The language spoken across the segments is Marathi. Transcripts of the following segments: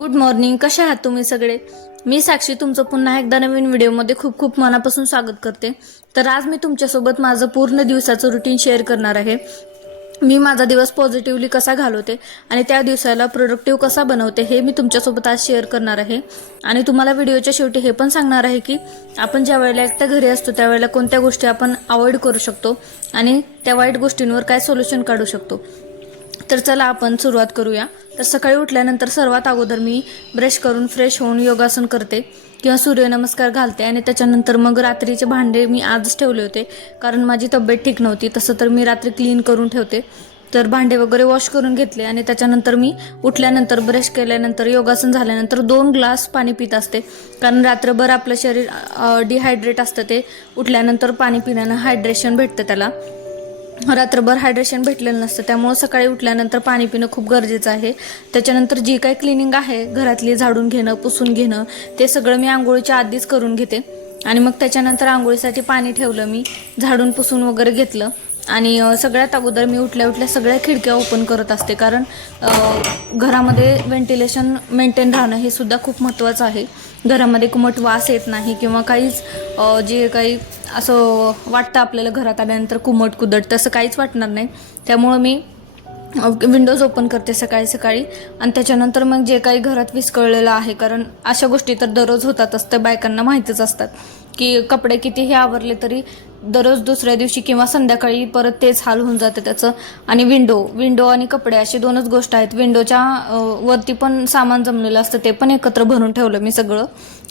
Good morning. कशा आहात तुम्ही सगळे? मी साक्षी तुमचं पुन्हा एकदा नवीन व्हिडिओमध्ये खूप खूप मनापासून स्वागत करते. तर आज मी तुमच्यासोबत माझं पूर्ण दिवसाचं रुटीन शेअर करणार आहे. मी माझा दिवस पॉझिटिव्हली कसा घालवते आणि त्या दिवसाला प्रोडक्टिव्ह कसा बनवते हे मी तुमच्यासोबत आज शेअर करणार आहे. आणि तुम्हाला व्हिडिओच्या शेवटी हे पण सांगणार आहे की आपण ज्या वेळेला एकट्या घरी असतो त्यावेळेला कोणत्या गोष्टी आपण अवॉइड करू शकतो आणि त्या वाईट गोष्टींवर काय सोल्युशन काढू शकतो. तर चला आपण सुरुवात करूया. तर सकाळी उठल्यानंतर सर्वात अगोदर मी ब्रश करून फ्रेश होऊन योगासन करते किंवा सूर्यनमस्कार घालते आणि त्याच्यानंतर मग रात्रीचे भांडे मी आजच ठेवले होते कारण माझी तब्येत ठीक नव्हती. तसं तर मी रात्री क्लीन करून ठेवते. तर भांडे वगैरे वॉश करून घेतले आणि त्याच्यानंतर मी उठल्यानंतर ब्रश केल्यानंतर योगासन झाल्यानंतर 2 ग्लास पाणी पित असते. कारण रात्रभर आपलं शरीर डिहायड्रेट असतं, ते उठल्यानंतर पाणी पिण्यानं हायड्रेशन भेटतं त्याला. रात्रभर हायड्रेशन भेटलेलं नसतं, त्यामुळं सकाळी उठल्यानंतर पाणी पिणं खूप गरजेचं आहे. त्याच्यानंतर जी काही क्लिनिंग आहे घरातली, झाडून घेणं, पुसून घेणं, ते सगळं मी आंघोळीच्या आधीच करून घेते. आणि मग त्याच्यानंतर आंघोळीसाठी पाणी ठेवलं, मी झाडून पुसून वगैरे घेतलं. आणि सगळ्यात अगोदर मी उठल्या उठल्या सगळ्या खिडक्या ओपन करत असते कारण घरामध्ये व्हेंटिलेशन मेंटेन राहणं हे सुद्धा खूप महत्त्वाचं आहे. घरामध्ये कुमट वास येत नाही किंवा काहीच जे काही असं वाटतं आपल्याला घरात आल्यानंतर कुमट कुदट, तसं काहीच वाटणार नाही. त्यामुळं मी विंडोज ओपन करते सकाळी सकाळी. आणि त्याच्यानंतर मग जे काही घरात विस्कळलेलं आहे, कारण अशा गोष्टी तर दररोज होतातच, त्या बायकांना माहितीच असतात की कपडे कितीही आवरले तरी दररोज दुसऱ्या दिवशी किंवा संध्याकाळी परत तेच हाल होऊन जाते त्याचं. आणि विंडो आणि कपडे अशी दोनच गोष्ट आहेत. विंडोच्या वरती पण सामान जमलेलं असतं, ते पण एकत्र भरून ठेवलं मी सगळं.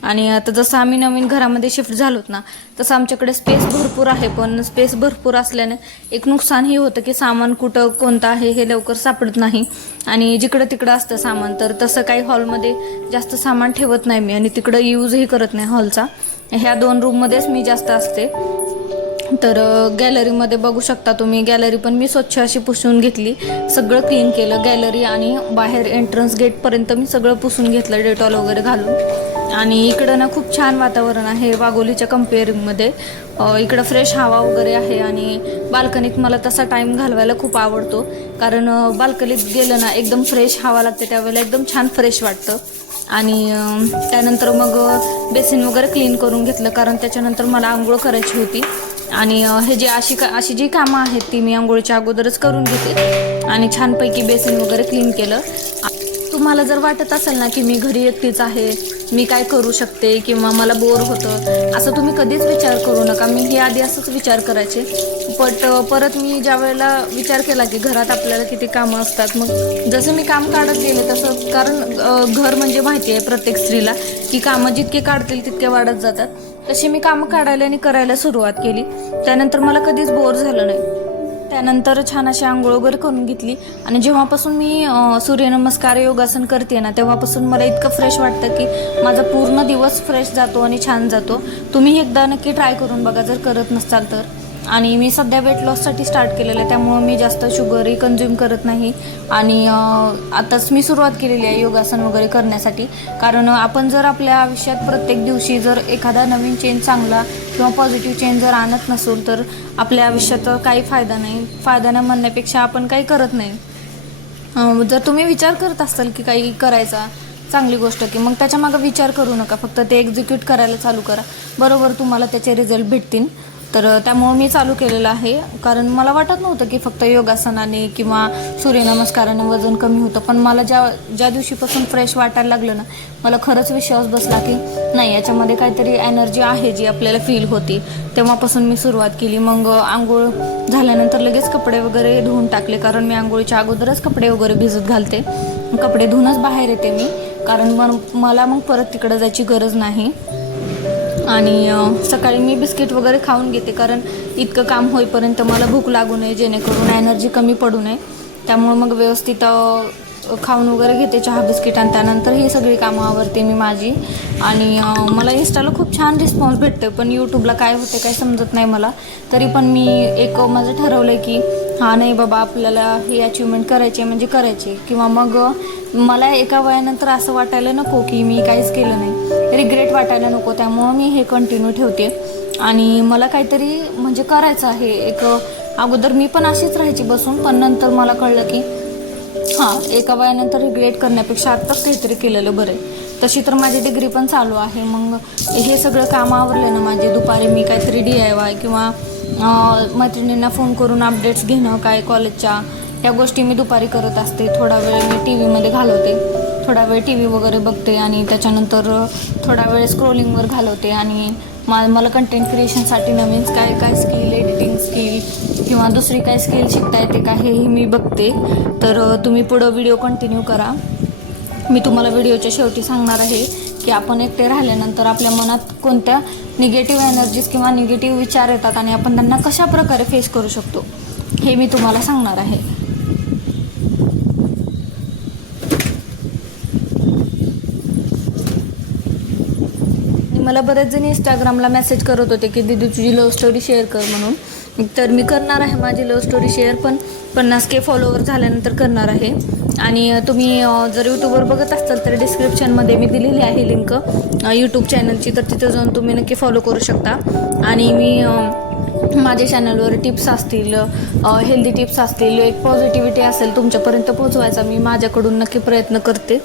आणि आता जसं आम्ही नवीन घरामध्ये शिफ्ट झालोत ना, तसं आमच्याकडे स्पेस भरपूर आहे. पण स्पेस भरपूर असल्याने एक नुकसानही होतं की सामान कुठं कोणतं आहे हे लवकर सापडत नाही आणि जिकडं तिकडं असतं सामान. तर तसं काही हॉलमध्ये जास्त सामान ठेवत नाही मी आणि तिकडं यूजही करत नाही हॉलचा. ह्या 2 रूममध्येच मी जास्त असते. तर गॅलरीमध्ये बघू शकता तुम्ही, गॅलरी पण मी स्वच्छ अशी पुसून घेतली, सगळं क्लीन केलं. गॅलरी आणि बाहेर एंट्रन्स गेटपर्यंत मी सगळं पुसून घेतलं डेटॉल वगैरे घालून. आणि इकडं ना खूप छान वातावरण आहे वाघोलीच्या कम्पेअरिंगमध्ये. इकडं फ्रेश हवा वगैरे आहे आणि बाल्कनीत मला तसा टाईम घालवायला खूप आवडतो कारण बाल्कनीत गेलं ना एकदम फ्रेश हवा लागते, त्यावेळेला एकदम छान फ्रेश वाटतं. आणि त्यानंतर मग बेसिन वगैरे क्लीन करून घेतलं कारण त्याच्यानंतर मला आंघोळ करायची होती. आणि हे जे अशी जी कामं आहेत ती मी आंघोळीच्या अगोदरच करून घेते आणि छानपैकी बेसिन वगैरे क्लीन केलं. तुम्हाला जर वाटत असेल ना की मी घरी एकटीच आहे, मी काय करू शकते किंवा मला बोर होतं, असं तुम्ही कधीच विचार करू नका. मी हे आधी असंच विचार करायचे, परत मी ज्या वेळेला विचार केला की घरात आपल्याला किती कामं असतात, मग जसं मी काम काढत गेले तसं, कारण घर म्हणजे माहिती आहे प्रत्येक स्त्रीला की कामं जितके काढतील तितके वाढत जातात, तशी मी कामं काढायला आणि करायला सुरुवात केली. त्यानंतर मला कधीच बोर झालं नाही. त्यानंतर छान अशी आंघोळ वगैरे करून घेतली आणि जेव्हापासून मी सूर्यनमस्कार योगासन करते ना, तेव्हापासून मला इतकं फ्रेश वाटतं की माझा पूर्ण दिवस फ्रेश जातो आणि छान जातो. तुम्ही एकदा नक्की ट्राय करून बघा जर करत नसाल तर. आणि मी सध्या वेट लॉससाठी स्टार्ट केलेलं आहे, त्यामुळं मी जास्त शुगरही कंझ्युम करत नाही. आणि आताच मी सुरुवात केलेली आहे योगासन वगैरे करण्यासाठी. कारण आपण जर आपल्या आयुष्यात प्रत्येक दिवशी जर एखादा नवीन चेंज, चांगला किंवा पॉझिटिव्ह चेंज जर आणत नसेल तर आपल्या आयुष्यात काही फायदा नाही म्हणण्यापेक्षा आपण काही करत नाही. जर तुम्ही विचार करत असाल की काही करायचा, चांगली गोष्ट, की मग त्याच्या मागं विचार करू नका, फक्त ते एक्झिक्यूट करायला चालू करा, बरोबर तुम्हाला त्याचे रिझल्ट भेटतील. तर त्यामुळं मी चालू केलेलं आहे कारण मला वाटत नव्हतं की फक्त योगासनाने किंवा सूर्यनमस्काराने वजन कमी होतं. पण मला ज्या दिवशीपासून फ्रेश वाटायला लागलं ना, मला खरंच विश्वास बसला की नाही, याच्यामध्ये काहीतरी एनर्जी आहे जी आपल्याला फील होती. तेव्हापासून मी सुरुवात केली. मग आंघोळ झाल्यानंतर लगेच कपडे वगैरे धुवून टाकले कारण मी आंघोळीच्या अगोदरच कपडे वगैरे भिजत घालते. कपडे धुवूनच बाहेर येते मी कारण मला मग परत तिकडं जायची गरज नाही. आणि सकाळी मी बिस्किट वगैरे खाऊन घेते कारण इतकं काम होईपर्यंत मला भूक लागू नये, जेणेकरून एनर्जी कमी पडू नये. त्यामुळे मग व्यवस्थित खाऊन वगैरे घेते चहा बिस्किट आणि त्यानंतर ही सगळी कामं आवरते मी माझी. आणि मला इंस्टाला खूप छान रिस्पॉन्स भेटतो, पण यूट्यूबला काय होते काय समजत नाही मला. तरी पण मी माझं ठरवलं आहे की हां नाही बाबा, आपल्याला ही अचिव्हमेंट करायची म्हणजे करायची. किंवा मग मला एका वयानंतर असं वाटायला नको की मी काहीच केलं नाही, रिग्रेट वाटायला नको. त्यामुळं मी हे कंटिन्यू ठेवते आणि मला काहीतरी म्हणजे करायचं आहे. अगोदर मी पण अशीच राहायची बसून, पण नंतर मला कळलं की हां, एका वयानंतर रिग्रेट करण्यापेक्षा आत्ताच काहीतरी केलेलं बरं आहे. तशी तर माझी डिग्री पण चालू आहे. मग हे सगळं काम आवरले ना माझे, दुपारी मी काहीतरी DIY किंवा मैत्रिणींना फोन करून अपडेट्स घेणं काय कॉलेजच्या, ह्या गोष्टी मी दुपारी करत असते. थोडा वेळ मी TV मध्ये घालवते, थोडा वेळ TV वगैरे बघते आणि त्याच्यानंतर थोडा वेळ स्क्रोलिंगवर घालवते. आणि मला कंटेंट क्रिएशनसाठी नवीन काय स्किल, एडिटिंग स्किल किंवा दुसरी काय स्किल शिकता येते का हेही मी बघते. तर तुम्ही पुढं व्हिडिओ कंटिन्यू करा. मी तुम्हाला व्हिडिओच्या शेवटी सांगणार आहे की आपण एकटे राहिल्यानंतर आपल्या मनात कोणत्या निगेटिव्ह एनर्जीज किंवा निगेटिव्ह विचार येतात आणि आपण त्यांना कशा प्रकारे फेस करू शकतो हे मी तुम्हाला सांगणार आहे. मला बरेच जण इंस्टाग्रामला मेसेज करत होते की दीदी तुझी लव्ह स्टोरी शेअर कर म्हणून. तर मी करणार आहे माझी लव्ह स्टोरी शेअर, पण 50K फॉलोवर झाल्यानंतर करणार आहे. आणि तुम्ही जर यूट्यूबवर बघत असाल तर डिस्क्रिप्शनमध्ये मी दिलेली आहे लिंक यूट्यूब चॅनलची, तर तिथं जाऊन तुम्ही नक्की फॉलो करू शकता. आणि मी माझ्या चॅनलवर टिप्स असतील, हेल्दी टिप्स असतील, एक पॉझिटिव्हिटी असेल तुमच्यापर्यंत पोहोचवायचा मी माझ्याकडून नक्की प्रयत्न करते.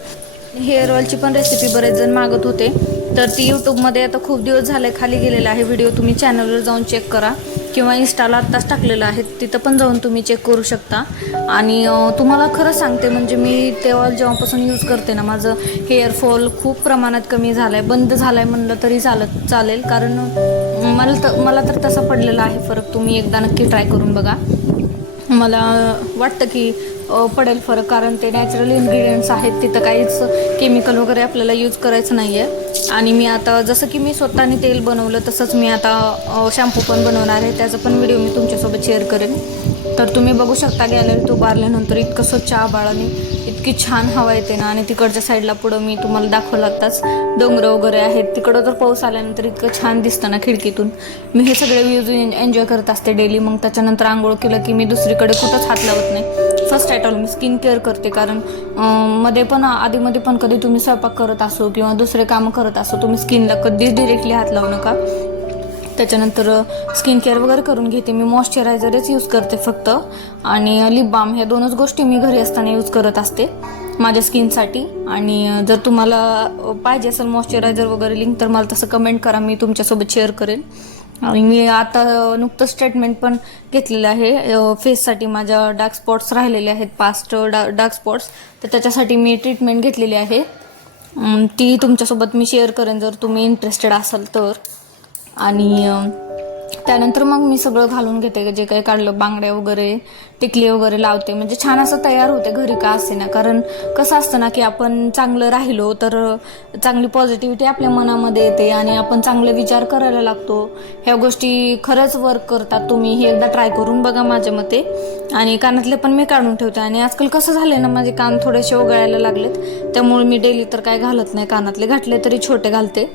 हेअर ऑइलची पण रेसिपी बरेच जण मागत होते, तर ती यूट्यूबमध्ये आता खूप दिवस झाले खाली गेलेला आहे व्हिडिओ. तुम्ही चॅनलवर जाऊन चेक करा किंवा इंस्टाला आत्ताच टाकलेलं आहे, तिथं पण जाऊन तुम्ही चेक करू शकता. आणि तुम्हाला खरं सांगते म्हणजे मी ते ऑइल जेव्हापासून यूज करते ना, माझं हेअरफॉल खूप प्रमाणात कमी झालं आहे. बंद झालं आहे म्हणलं तरी चालेल, कारण मला तर तसा पडलेला आहे फरक. तुम्ही एकदा नक्की ट्राय करून बघा. मला वाटतं की पडेल फरक, कारण ते नॅचरल इन्ग्रेडियंट्स आहेत, तिथं काहीच केमिकल वगैरे आपल्याला यूज करायचं नाही आहे. आणि मी आता जसं की मी स्वतःने तेल बनवलं तसंच मी आता शॅम्पू पण बनवणार आहे, त्याचा पण व्हिडिओ मी तुमच्यासोबत शेअर करेन. तर तुम्ही बघू शकता गॅलरीत उभारल्यानंतर इतकं स्वच्छ आभाळाने इतकी छान हवा येते ना. आणि तिकडच्या साईडला पुढं मी तुम्हाला दाखवलं आत्ताच डोंगर वगैरे आहेत, तिकडं तर पाऊस आल्यानंतर इतकं छान दिसतं ना खिडकीतून. मी हे सगळे व्ह्यूज एन्जॉय करत असते डेली. मग त्याच्यानंतर आंघोळ केलं की मी दुसरीकडे कुठंच हात लावत नाही. First at all me skin care करते, कारण आधीमध्ये पण कधी तुम्ही स्वयंपाक करत असो किंवा दुसरे कामं करत असो, तुम्ही स्किनला कधीच डिरेक्टली हात लावू नका. त्याच्यानंतर स्किन केअर वगैरे करून घेते. मी मॉइश्चरायझरच यूज करते फक्त, आणि लिप बाम, ह्या दोनच गोष्टी मी घरी असताना यूज करत असते माझ्या स्किनसाठी. आणि जर तुम्हाला पाहिजे असेल मॉइश्चरायझर वगैरे लिंक तर मला तसं कमेंट करा, मी तुमच्यासोबत शेअर करेन. आणि मी आता नुकतंच ट्रीटमेंट पण घेतलेलं आहे फेससाठी. माझ्या डार्क स्पॉट्स राहिलेले आहेत, पास्ट डार्क स्पॉट्स, तर त्याच्यासाठी मी ट्रीटमेंट घेतलेली आहे. ती तुमच्यासोबत मी शेअर करेन जर तुम्ही इंटरेस्टेड असाल तर. आणि त्यानंतर मग मी सगळं घालून घेते, जे काही काढलं, बांगड्या वगैरे, टिकली वगैरे लावते, म्हणजे छान असं तयार होते घरी का असे ना. कारण कसं असतं ना की आपण चांगलं राहिलो तर चांगली पॉझिटिव्हिटी आपल्या मनामध्ये येते आणि आपण चांगले विचार करायला लागतो. ह्या गोष्टी खरंच वर्क करतात. तुम्ही हे एकदा ट्राय करून बघा माझ्या मते. आणि कानातले पण मी काढून ठेवते. आणि आजकाल कसं झालंय ना, माझे कान थोडेसे ओघळायला लागलेत, त्यामुळे मी डेली तर काय घालत नाही. कानातले घातले तरी छोटे घालते.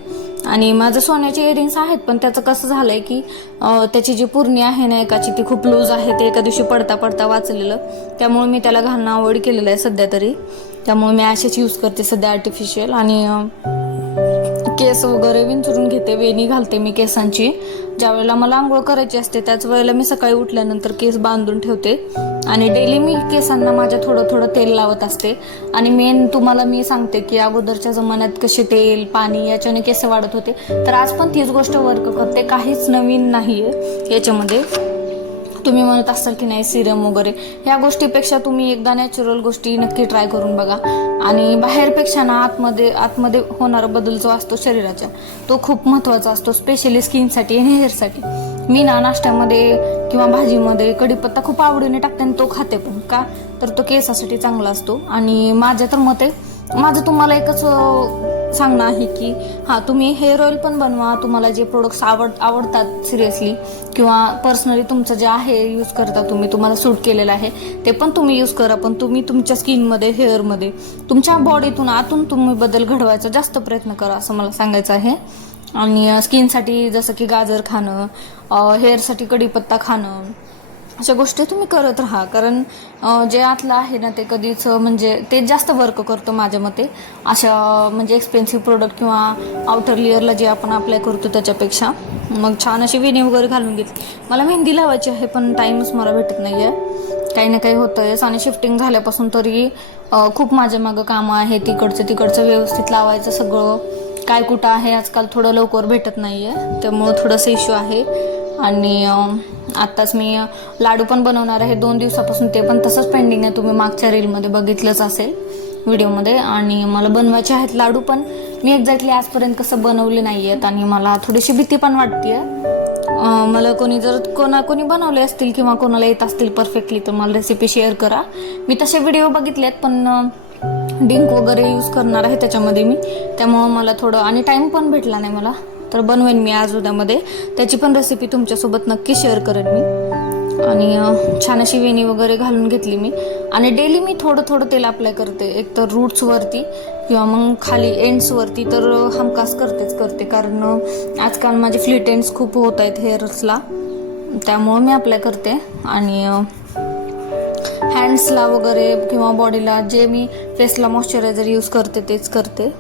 आणि माझं सोन्याचे इयरिंग्स आहेत, पण त्याचं कसं झालं आहे की त्याची जी पुरणी आहे ना एकाची, ती खूप लूज आहे. ते एका दिवशी पडता वाचलेलं, त्यामुळे मी त्याला घालणं अवॉइड केलेलं आहे सध्या तरी. त्यामुळे मी असेच यूज करते सध्या आर्टिफिशियल. आणि केस वगैरे विंचरून घेते, वेणी घालते मी केसांची. ज्या वेळेला मला आंघोळ करायची असते त्याच वेळेला मी सकाळी उठल्यानंतर केस बांधून ठेवते. आणि डेली मी केसांना माझ्या थोडं तेल लावत असते. आणि मेन तुम्हाला मी सांगते की अगोदरच्या जमान्यात कसे तेल, पाणी याच्याने केस वाढत होते, तर आज पण तीच गोष्ट वर्क करते. काहीच नवीन नाही आहे याच्यामध्ये. तुम्ही म्हणत असाल की नाही सिरम वगैरे, ह्या गोष्टीपेक्षा तुम्ही एकदा नॅचरल गोष्टी नक्की ट्राय करून बघा. आणि बाहेरपेक्षा ना आतमध्ये होणारा बदल जो असतो शरीराच्या, तो खूप महत्त्वाचा असतो, स्पेशली स्किनसाठी आणि हेअरसाठी. मी नाश्त्यामध्ये किंवा भाजीमध्ये कढीपत्ता खूप आवडीने टाकते आणि तो खाते पण, का तर तो केसासाठी चांगला असतो. आणि माझ्या तर मते माझं तुम्हाला एकच सांगणं आहे की तुम्ही हेअर ऑइल पण बनवा. तुम्हाला जे प्रोडक्ट्स आवडतात सिरियसली किंवा पर्सनली तुमचं जे आहे यूज करता तुम्हाला सूट केलेलं आहे, ते पण तुम्ही यूज करा. पण तुम्ही तुमच्या स्किनमध्ये, हेअरमध्ये, तुमच्या बॉडीतून आतून तुम्ही बदल घडवायचा जास्त प्रयत्न करा, असं मला सांगायचं आहे. आणि स्किनसाठी जसं की गाजर खाणं, हेअरसाठी कढीपत्ता खाणं, अशा गोष्टी तुम्ही करत राहा. कारण जे आतलं आहे ना ते कधीच म्हणजे ते जास्त वर्क करतो माझ्या मते, अशा म्हणजे एक्सपेन्सिव्ह प्रोडक्ट किंवा आउटर लेअरला जे आपण अप्लाय करतो त्याच्यापेक्षा. मग छान अशी वेणी वगैरे घालून घेतली. मला मेहंदी लावायची आहे पण टाईमच मला भेटत नाही आहे. काही ना काही होतंयच. आणि शिफ्टिंग झाल्यापासून तरी खूप माझ्या मागं कामं आहे. तिकडचं व्यवस्थित लावायचं सगळं, काय कुठं आहे आजकाल थोडं लवकर भेटत नाही आहे, त्यामुळं थोडंसं इश्यू आहे. आणि आत्ताच मी लाडू पण बनवणार आहे 2 दिवसापासून, ते पण तसंच पेंडिंग आहे. तुम्ही मागच्या रीलमध्ये बघितलंच असेल व्हिडिओमध्ये. आणि मला बनवायचे आहेत लाडू, पण मी एक्झॅक्टली आजपर्यंत कसं बनवले नाही आहेत आणि मला थोडीशी भीती पण वाटते आहे. मला कोणी बनवले असतील किंवा कोणाला येत असतील परफेक्टली तर मला रेसिपी शेअर करा. मी तसे व्हिडिओ बघितलेत, पण डिंक वगैरे यूज करणार आहे त्याच्यामध्ये मी, त्यामुळं मला थोडं आणि टाईम पण भेटला नाही मला, तर बनवेन मी आज उद्यामध्ये. त्याची पण रेसिपी तुमच्यासोबत नक्की शेअर करेन मी. आणि छान अशी वेणी वगैरे घालून घेतली मी. आणि डेली मी थोडं तेल अप्लाय करते, एक तर रूट्सवरती किंवा मग खाली एंड्सवरती तर हमखास करते, कारण आजकाल माझे फ्लिट एंड्स खूप होत आहेत हेअर्सला, त्यामुळं मी अप्लाय करते. आणि हँड्सला वगैरे किंवा बॉडीला जे मी फेसला मॉइश्चरायझर यूज करते तेच करते.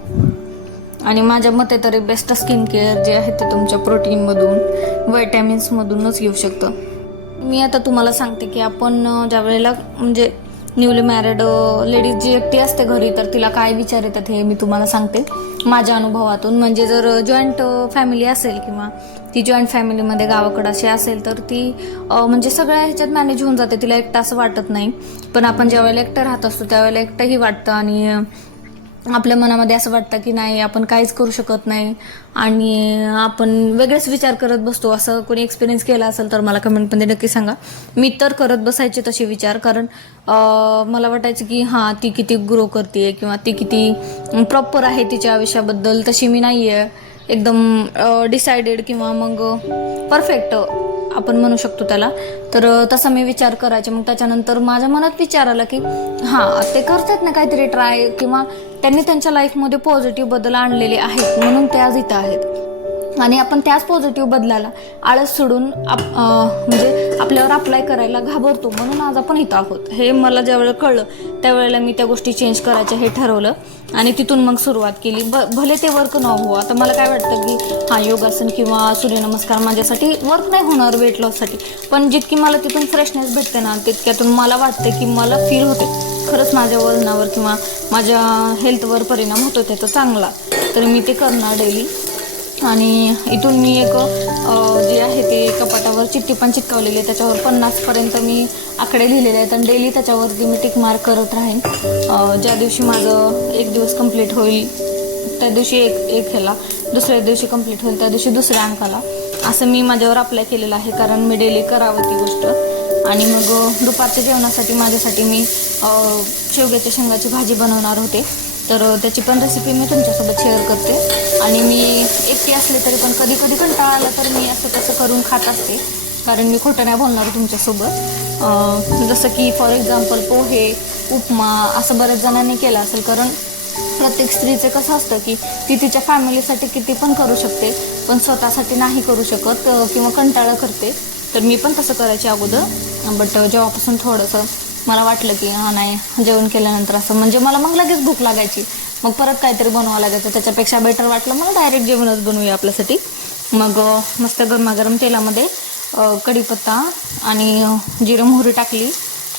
आणि माझ्या मते तरी बेस्ट स्किन केअर जे आहे ते तुमच्या प्रोटीनमधून, व्हायटॅमिन्समधूनच येऊ शकतं. मी आता तुम्हाला सांगते की आपण ज्या वेळेला म्हणजे न्यूली मॅरिड लेडीज जी एकटी असते घरी, तर तिला काय विचार येतात हे मी तुम्हाला सांगते माझ्या अनुभवातून. म्हणजे जर जॉईंट फॅमिली असेल किंवा ती जॉईंट फॅमिलीमध्ये गावाकडं अशी असेल तर ती म्हणजे सगळ्या ह्याच्यात मॅनेज होऊन जाते, तिला एकटं असं वाटत नाही. पण आपण ज्या वेळेला एकटं राहत असतो त्यावेळेला एकटंही वाटतं आणि आपल्या मनामध्ये असं वाटतं की नाही आपण काहीच करू शकत नाही आणि आपण वेगळेच विचार करत बसतो. असं कोणी एक्सपिरियन्स केला असेल तर मला कमेंटमध्ये नक्की सांगा. मी तर करत बसायचे तसे विचार, कारण मला वाटायचं की हां ती किती ग्रो करते किंवा ती किती प्रॉपर आहे तिच्या आयुष्याबद्दल, तशी मी नाही आहे एकदम डिसायडेड किंवा मग परफेक्ट आपण म्हणू शकतो त्याला. तर तसा मी विचार करायचे. मग त्याच्यानंतर माझ्या मनात विचार आला की हां ते करतात ना काहीतरी ट्राय, किंवा त्यांनी त्यांच्या लाईफमध्ये पॉझिटिव्ह बदल आणलेले आहेत म्हणून ते आज इथं आहेत. आणि आपण त्याच पॉझिटिव्ह बदलाला आळस सोडून म्हणजे आपल्यावर अप्लाय करायला घाबरतो, म्हणून आज आपण इथं आहोत. हे मला ज्यावेळेला कळलं त्यावेळेला मी त्या गोष्टी चेंज करायच्या हे ठरवलं आणि तिथून मग सुरुवात केली. भले ते वर्क न हो, आता मला काय वाटतं की हां योगासन किंवा सूर्यनमस्कार माझ्यासाठी वर्क नाही होणार वेट लॉससाठी, पण जितकी मला तिथून फ्रेशनेस भेटते ना तितक्यातून मला वाटतं की मला फील होते खरंच माझ्या वजनावर किंवा माझ्या हेल्थवर परिणाम होतो त्याचा चांगला, तर मी ते करणार डेली. आणि इथून मी एक जे आहे ते कपाटावर चिठ्ठी पण चिटकावलेली आहे, त्याच्यावर 50पर्यंत मी आकडे लिहिलेले आहेत आणि डेली त्याच्यावरती मी टिक मार्क करत राहीन. ज्या दिवशी माझं 1 दिवस कंप्लीट होईल त्या दिवशी एक ह्याला, दुसऱ्या दिवशी कंप्लीट होईल त्या दिवशी दुसऱ्या अंकाला, असं मी माझ्यावर अप्लाय केलेलं आहे, कारण मी डेली करावं ती गोष्ट. आणि मग दुपारच्या जेवणासाठी माझ्यासाठी मी शेवग्याच्या शेंगाची भाजी बनवणार होते, तर त्याची पण रेसिपी मी तुमच्यासोबत शेअर करते. आणि मी एकटी असले तरी पण कधी कधी कंटाळा आला तर मी असं तसं करून खात असते, कारण मी खोटं नाही बोलणार तुमच्यासोबत. जसं की फॉर एक्झाम्पल पोहे, उपमा असं बऱ्याच जणांनी केलं असेल, कारण प्रत्येक स्त्रीचं कसं असतं की ती तिच्या फॅमिलीसाठी किती पण करू शकते पण स्वतःसाठी नाही करू शकत किंवा कंटाळा करते. तर मी पण तसं करायचे अगोदर, बट जेव्हापासून थोडंसं मला वाटलं की हां नाही जेवण केल्यानंतर असं म्हणजे मला मग लगेच भूक लागायची, मग परत काहीतरी बनवावं लागायचं, त्याच्यापेक्षा बेटर वाटलं मला डायरेक्ट जेवणच बनवूया आपल्यासाठी. मग मस्त गरमागरम तेलामध्ये कढीपत्ता आणि जिरं मोहरी टाकली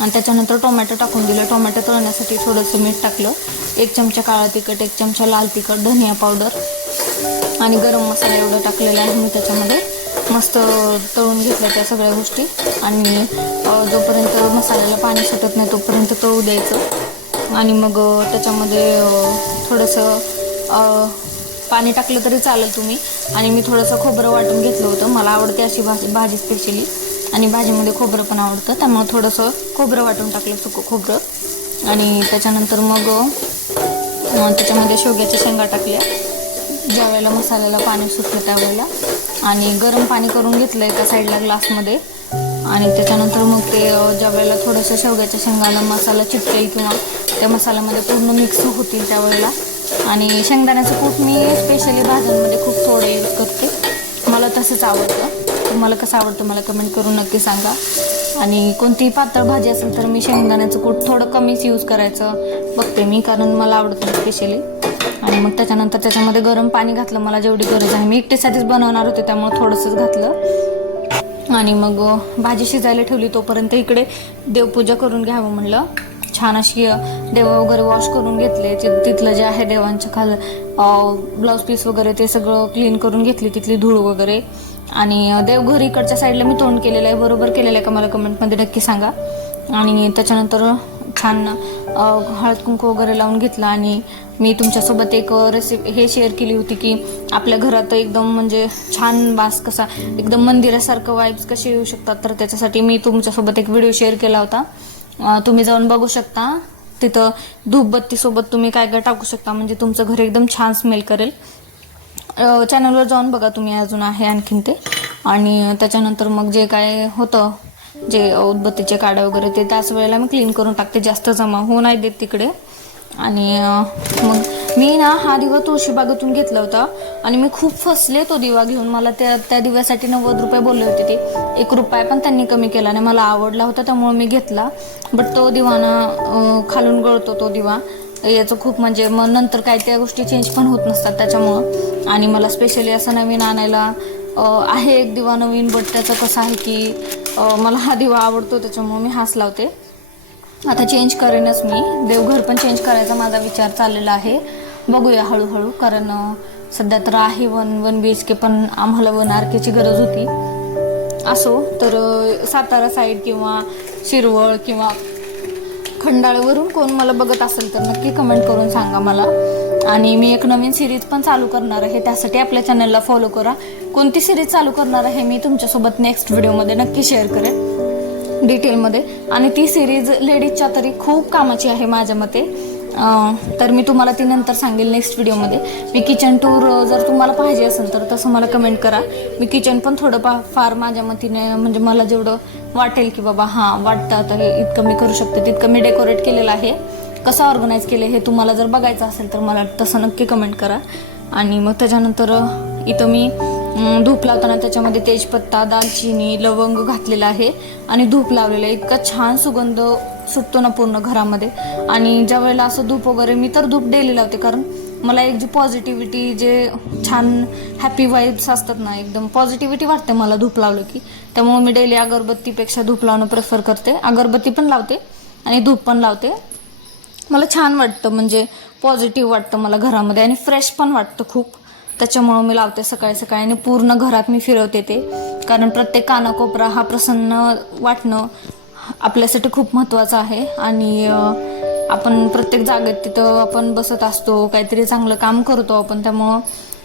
आणि त्याच्यानंतर टोमॅटो टाकून दिलं. टोमॅटो तळण्यासाठी थोडंसं मीठ टाकलं, 1 चमचा काळा तिखट, 1 चमचा लाल तिखट, धनिया पावडर आणि गरम मसाला एवढं टाकलेलं आहे मी त्याच्यामध्ये. मस्त तळून घेतल्या त्या सगळ्या गोष्टी आणि जोपर्यंत मसाल्याला पाणी सुटत नाही तोपर्यंत तळू द्यायचं. आणि मग त्याच्यामध्ये थोडंसं पाणी टाकलं तरी चालेल तुम्ही. आणि मी थोडंसं खोबरं वाटून घेतलं होतं, मला आवडते अशी भाजी स्पेशली, आणि भाजीमध्ये खोबरं पण आवडतं त्यामुळे थोडंसं खोबरं वाटून टाकलं, सुकं खोबरं. आणि त्याच्यानंतर मग त्याच्यामध्ये शेवग्याच्या शेंगा टाकल्या ज्या वेळेला मसाल्याला पाणी सुटलं त्यावेळेला, आणि गरम पाणी करून घेतलं एका साईडला ग्लासमध्ये. आणि त्याच्यानंतर मग ते ज्या वेळेला थोडंसं शेवग्याच्या शेंगाला मसाला चिटकेल किंवा त्या मसाल्यामध्ये पूर्ण मिक्स होतील त्यावेळेला. आणि शेंगदाण्याचं कूट मी स्पेशली भाज्यांमध्ये खूप थोडं यूज करते, मला तसंच आवडतं. तुम्हाला कसं आवडतं मला कमेंट करून नक्की सांगा. आणि कोणतीही पातळ भाजी असेल तर मी शेंगदाण्याचं कूट थोडं कमीच यूज करायचं बघते मी, कारण मला आवडतं स्पेशली. आणि मग त्याच्यानंतर त्याच्यामध्ये गरम पाणी घातलं, मला जेवढी गरज आहे, मी एकटीसाठीच बनवणार होते त्यामुळे थोडंसंच घातलं. आणि मग भाजी शिजायला ठेवली. तोपर्यंत इकडे देवपूजा करून घ्यावं म्हणलं. छान अशी देव वगैरे वॉश करून घेतले. तिथलं जे आहे देवांच्या ब्लाऊज पीस वगैरे ते सगळं क्लीन करून घेतली, तिथली धूळ वगैरे. आणि देवघर इकडच्या साईडला मी तोंड केलेलं आहे, बरोबर केलेलं आहे का मला कमेंटमध्ये नक्की सांगा. आणि त्याच्यानंतर छान हळद कुंकू वगैरे लावून घेतला. आणि मी तुमच्यासोबत एक रेसिपी हे शेअर केली होती की आपल्या घरात एकदम म्हणजे छान वास कसा, एकदम मंदिरासारखं वाईब्स कसे येऊ शकतात. तर त्याच्यासाठी मी तुमच्यासोबत एक व्हिडिओ शेअर केला होता, तुम्ही जाऊन बघू शकता. तिथं धूपबत्तीसोबत तुम्ही काय काय टाकू शकता, म्हणजे तुमचं घर एकदम छान स्मेल करेल. चॅनलवर जाऊन बघा तुम्ही, अजून आहे आणखीन ते. आणि त्याच्यानंतर मग जे काय होतं, जे उदबत्तीचे काड्या वगैरे ते त्याच वेळेला मी क्लीन करून टाकते, जास्त जमा होऊ नाही देत तिकडे. आणि मग मी ना हा दिवा तुळशीबागेतून घेतला होता आणि मी खूप फसले तो दिवा घेऊन. मला त्या दिव्यासाठी 90 रुपये बोलले होते ते, 1 रुपया पण त्यांनी कमी केला नाही. मला आवडला होता त्यामुळे मी घेतला. बट तो दिवा ना खालून गळतो तो दिवा, याचं खूप म्हणजे मग नंतर काय त्या गोष्टी चेंज पण होत नसतात त्याच्यामुळं. आणि मला स्पेशली असं नवीन आणायला आहे एक दिवा नवीन, बट त्याचं कसं आहे की मला हा दिवा आवडतो त्याच्यामुळे मी हाच लावते. आता चेंज करेनच मी, देवघर पण चेंज करायचा माझा विचार चाललेला आहे. बघूया हळूहळू, कारण सध्या तर आहे 1 BHK, पण आम्हाला 1 RKची गरज होती. असो तर सातारा साईड किंवा शिरवळ किंवा खंडाळवरून कोण मला बघत असेल तर नक्की कमेंट करून सांगा मला. आणि मी एक नवीन सिरीज पण चालू करणार आहे, त्यासाठी आपल्या चॅनलला फॉलो करा. कोणती सिरीज चालू करणार आहे मी तुमच्यासोबत नेक्स्ट व्हिडिओमध्ये नक्की शेअर करेन डिटेलमध्ये. आणि ती सिरीज लेडीजच्या तरी खूप कामाची आहे माझ्या मते, तर मी तुम्हाला ती नंतर सांगेल नेक्स्ट व्हिडिओमध्ये. मी किचन टूर जर तुम्हाला पाहिजे असेल तर तसं मला कमेंट करा. मी किचन पण थोडं फार माझ्या मतीने, म्हणजे मला जेवढं वाटेल की बाबा हां वाटतं आता हे इतकं मी करू शकते, तितकं मी डेकोरेट केलेलं आहे. कसं ऑर्गनाईज केलं हे तुम्हाला जर बघायचं असेल तर मला तसं नक्की कमेंट करा. आणि मग त्याच्यानंतर इथं मी धूप लावताना त्याच्यामध्ये तेजपत्ता, दालचिनी, लवंग घातलेला आहे आणि धूप लावलेलं आहे. इतका छान सुगंध सुटतो ना पूर्ण घरामध्ये. आणि ज्या वेळेला असं धूप वगैरे, मी तर धूप डेली लावते, कारण मला एक जी पॉझिटिव्हिटी, जे छान हॅपी वाईब्स असतात ना, एकदम पॉझिटिव्हिटी वाटते मला धूप लावलं की. त्यामुळे मी डेली अगरबत्तीपेक्षा धूप लावणं प्रेफर करते. अगरबत्ती पण लावते आणि धूप पण लावते. मला छान वाटतं, म्हणजे पॉझिटिव्ह वाटतं मला घरामध्ये आणि फ्रेश पण वाटतं खूप. त्याच्यामुळं मी लावते सकाळी सकाळी आणि पूर्ण घरात मी फिरवते ते, कारण प्रत्येक कानाकोपरा हा प्रसन्न वाटणं आपल्यासाठी खूप महत्त्वाचं आहे. आणि आपण प्रत्येक जागेत तिथं आपण बसत असतो, काहीतरी चांगलं काम करतो आपण, त्यामुळं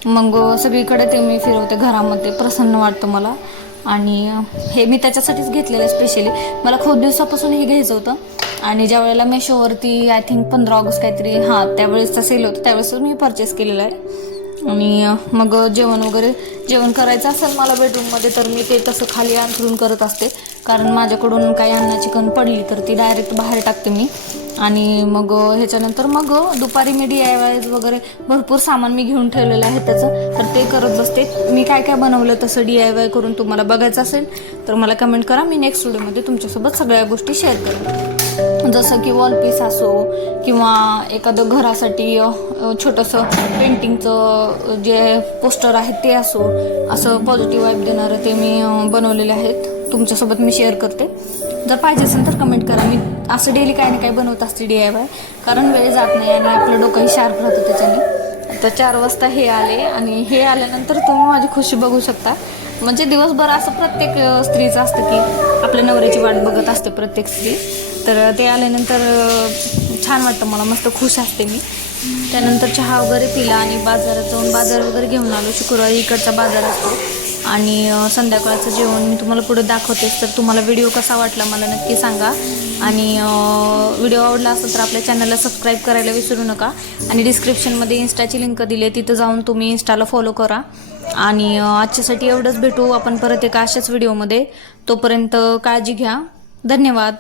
मग सगळीकडे ते मी फिरवते घरामध्ये, प्रसन्न वाटतं मला. आणि हे मी त्याच्यासाठीच घेतलेलं आहे स्पेशली. मला खूप दिवसापासून हे घ्यायचं होतं आणि ज्या वेळेला मेशोवरती आय थिंक 15 ऑगस्ट काहीतरी त्यावेळेसचा सेल होतं, त्यावेळेस मी परचेस केलेलं आहे. आणि मग जेवण करायचं असेल मला बेडरूममध्ये तर मी ते तसं खाली अंथरून करत असते, कारण माझ्याकडून काही अन्नाची कण पडली तर ती डायरेक्ट बाहेर टाकते मी. आणि मग ह्याच्यानंतर मग दुपारी मी DIY वगैरे भरपूर सामान मी घेऊन ठेवलेलं आहे त्याचं, तर ते करत बसते. मी काय काय बनवलं तसं DIY करून तुम्हाला बघायचं असेल तर मला कमेंट करा. मी नेक्स्ट व्हिडिओमध्ये तुमच्यासोबत सगळ्या गोष्टी शेअर करेन, जसं की वॉलपीस असो किंवा एखादं घरासाठी छोटंसं पेंटिंगचं जे पोस्टर आहे ते असो, असं पॉझिटिव्ह वाईब देणारं ते मी बनवलेले आहेत, तुमच्यासोबत मी शेअर करते. जर पाहिजे असेल तर कमेंट करा. मी असं डेली काही ना काही बनवत असते DIY, कारण वेळ जात नाही आणि आपलं डोकंही शार्प राहतं त्याच्याने. तर 4 वाजता हे आले आणि हे आल्यानंतर तुम्ही माझी खुशी बघू शकता. म्हणजे दिवसभर असं प्रत्येक स्त्रीचं असतं की आपल्या नवऱ्याची वाट बघत असते प्रत्येक स्त्री. तर ते आल्यानंतर छान वाटतं मला, मस्त खुश असते मी. त्यानंतर चहा वगैरे पिला आणि बाजारात जाऊन बाजार वगैरे घेऊन आलो. शुक्रवारी इकडचा बाजार असतो. आणि संध्याकाळचं जेवण मी तुम्हाला पुढे दाखवतेच. तर तुम्हाला व्हिडिओ कसा वाटला मला नक्की सांगा. आणि व्हिडिओ आवडला असेल तर आपल्या चॅनलला सबस्क्राईब करायला विसरू नका. आणि डिस्क्रिप्शनमध्ये इन्स्टाची लिंक दिली आहे, तिथं जाऊन तुम्ही इन्स्टाला फॉलो करा. आणि आजच्यासाठी एवढंच, भेटू आपण परत एका अशाच व्हिडिओमध्ये. तोपर्यंत काळजी घ्या. धन्यवाद.